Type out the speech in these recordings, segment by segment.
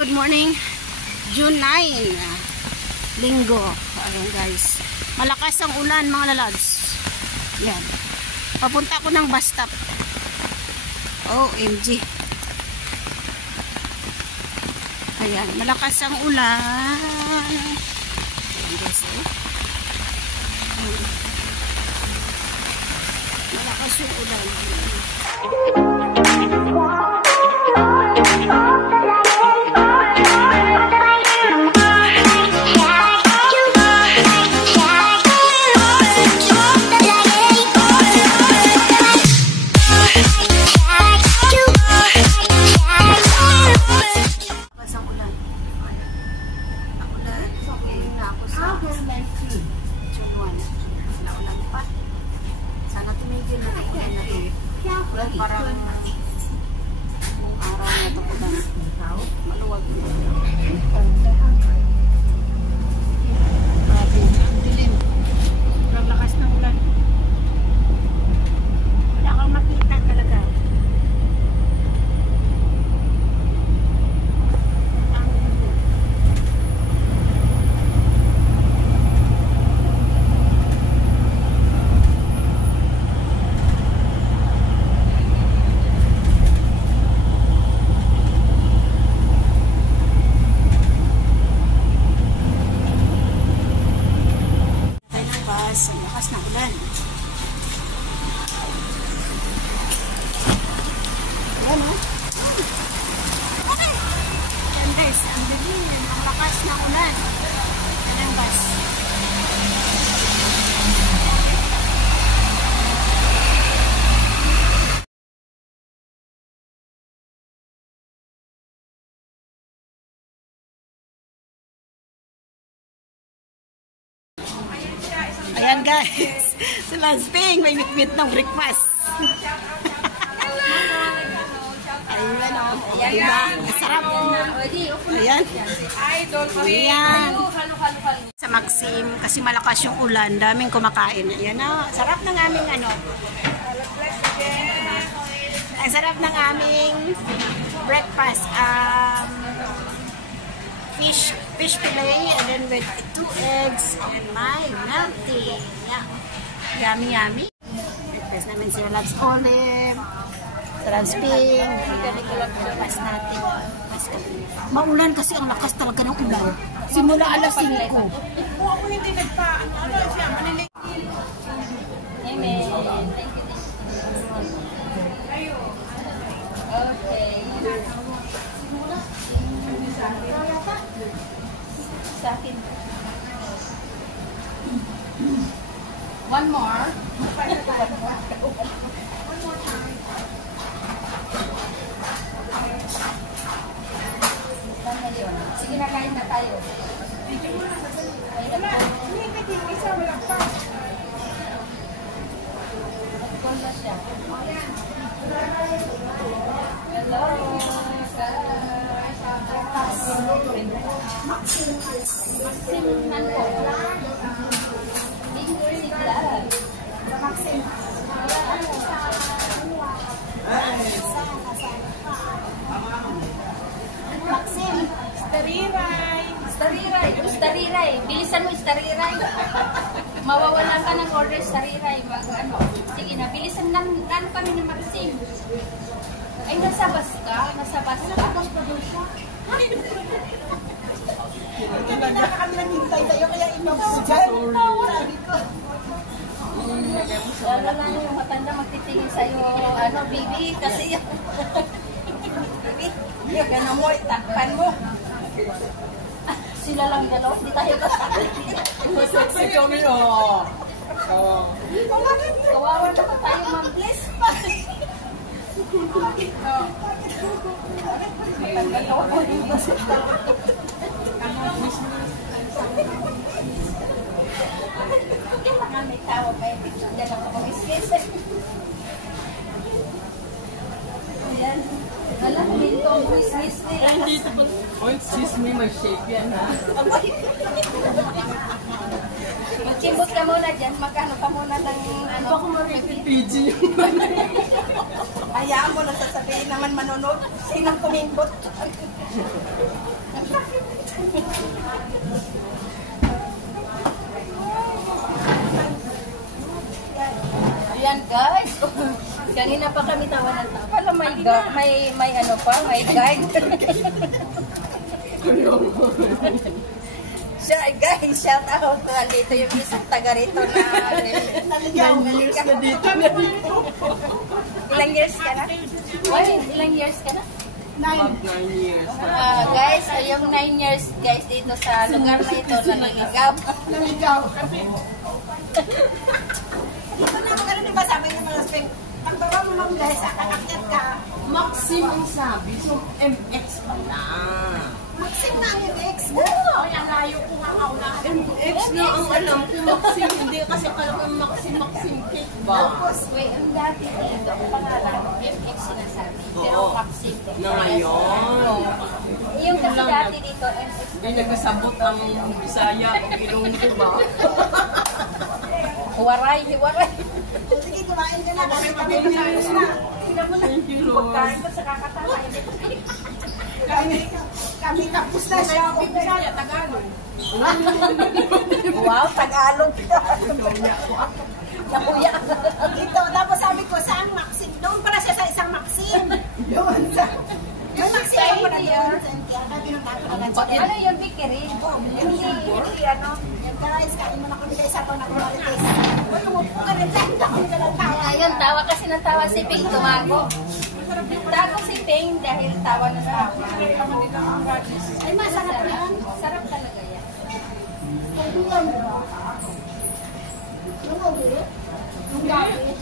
Good morning, June 9, Linggo. Ayan guys, malakas ang ulan mga lalads. Yan, papunta ko ng bus stop. OMG. Ayan, malakas ang ulan. Ayan guys, malakas yung ulan. Sana tumigil na ako na parang yung araw na ito ko na maluwag. Dilim. Ang lakas ng ulan. Wala kang makita talaga. Ang lakas ng ulan. Ayan o. Okay. Ayan guys, ang dilim. Ang lakas ng ulan. Ayan ang bus. Ayan guys, sa Lasping may mitmit ng breakfast. Ayan o, diba? Masarap. Ayan. Ayan. Sa Maxim, kasi malakas yung ulan, daming kumakain. Ayan o, sarap ng aming ano. Ang sarap ng aming breakfast. Fish fillet, and then with 2 eggs and my milk tea. Yeah. Yummy, yummy. Breakfast namin si Labs Olive, sa Labs Ping. Breakfast natin. Maulan kasi ang lakas talaga ng ulan. Simula alas 5. Ako hindi nagpa, ano siya, manilig. Amen. Okay. Sa akin. One more. Sige na, kain na tayo. Isa, wala pa. Nagkonda siya. Hello. Maxim Manpo. Finger ni Dad. Maxim. Maxim. Stariray. Stariray. Stariray. Bilisan mo stariray. Mawawala ka ng order stariray. Ano? Sige na, bilisan lang kami ni Maxim. Ay, nasa bus ka? Nasa bus ka? Kanina ka kami naghintay tayo, kaya ikaw po dyan. Lala na yung matanda magtitingin sa'yo, ano, bibi, kasi bibi, gano'n mo, itakpan mo. Sila lang dalaw, di tayo kasali. Sexy kami, oh. Kawawa na pa tayo, ma'am, please. Matanda ko po dito. May tawa pa yung picture dyan ako mag-skis. Ayan. Alam mo dito ang buwis-wis nila. Oh, excuse me, mag-shape yan, ha? Magsimbot ka muna dyan. Magkano ka muna ng ano? Baka ma-rated PG yung Hayaan mo na sasabihin naman manunod. Sinang kumimbot? Ayan guys. Kanina pa kami tawa ng tawa. Wala may ano pa, may guide. Siya guys, shout out to dito yung isang taga rito na naligaw na dito. Ilang years ka na? Ilang years ka na? 9 years. Guys, yung 9 years guys dito sa lugar na ito naliligaw. Naligaw. Dito na ako ganun, diba sabi ng mga spring, ang baba mo ma'am guys, kakakyat ka. Maxim ang sabi, so MX pala. Maxim na ang ex. Ay, ang layo ko nga kaunahan. MX na ang alam ko, Maxim. Hindi kasi talagang Maxim cake ba? Wait, ang dati dito, ang pangalan, MX sinasabi. Pero Oo. Maxim. Na ngayon. Yung kasi dati dito, MX. Hindi nagkasabot ang Bisaya o Ilonggo ba? Hiwaray. Sige, kumain ka na. Kasi kami pinapos na. Thank you, Lord. Kain ko sa kakatawa. Kami tapos na siya. Bisaya, Tagalog. Wow, Tagalog. Nakuya. Dito, tapos sabi ko, saan Maxim? Doon pala siya sa isang Maxim. Doon sa... Yung Maxim ako na doon. Ano yung bikiri? Hindi, ano? Guys, kain mo na kami guys sa ito na kumalitis. Uy, umupo ka rin dyan. Dahil ka lang tawa. Ayun, tawa kasi ng tawa si Ping tumago. Tago si Ping dahil tawa ng tawa. Ay, masarap yan. Sarap talaga yan. Yung ubi, yung gabi.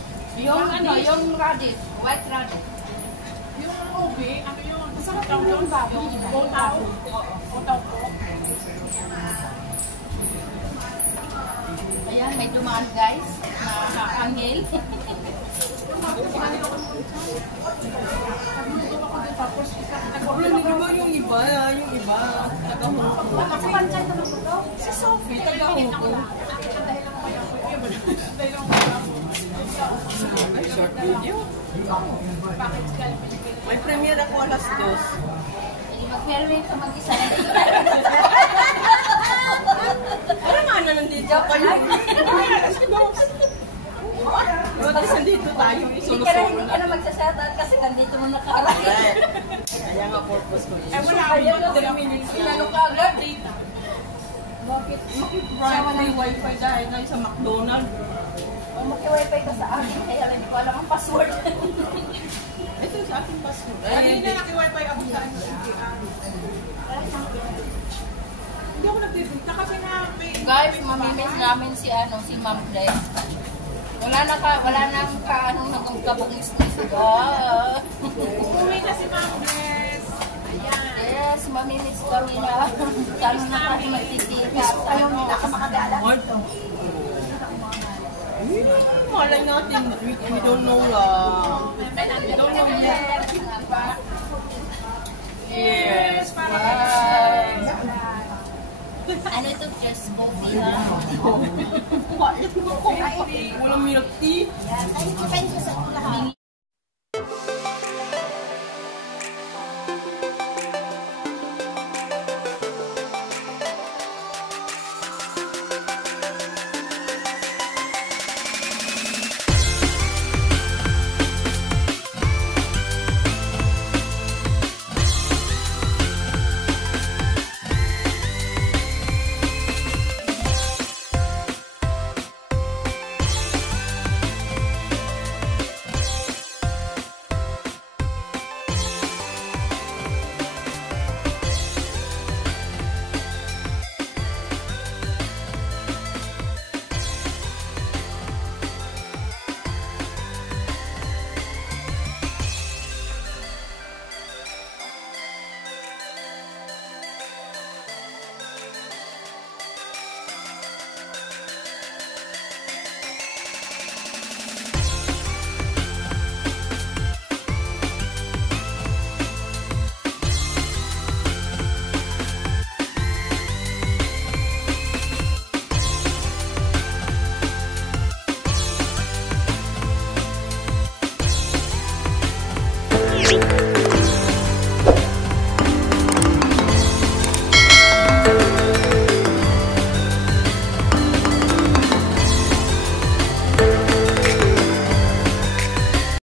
Yung ano, yung radish, white radish. Yung ubi, ano yun? Masarap yung gabi. Yung tao. Ayan, may dumaan guys. Anghel. Hindi naman yung iba, taga-Hong Kong. Si Sophie, taga-Hong Kong. Ay, short video. May premiere ako alas 2. Mag-fairway ka mag-isa. Parang nga nandito pa yun. Tapos nandito tayo, Hindi isolo-solo ka na na. magsashout kasi nandito mo nakaraan. Kaya nga purpose ko yun. Ayun, 3 minutes. Inano ka agad? Bakit may wifi dahil na sa McDonald's? O maki-wifi ka sa akin, kaya hindi ko alam ang password. Ito sa ating password. Ay, hindi naki-wifi ako sa ano. Hindi ako nagpipinta kasi nga Guys, mamimiss namin si Ma'am Bless. Wala nang anong nagkabugis-gis. umuwi na si Ma'am Bless. Yes, mamimiss kami na. Saan na kami magtitita. Ayaw nila ka makagala. What? Malay natin, we don't know lang. We don't know yet. Yes, bye. Ano ito? Just coffee ha? Walang milk tea. Thank you sa lahat.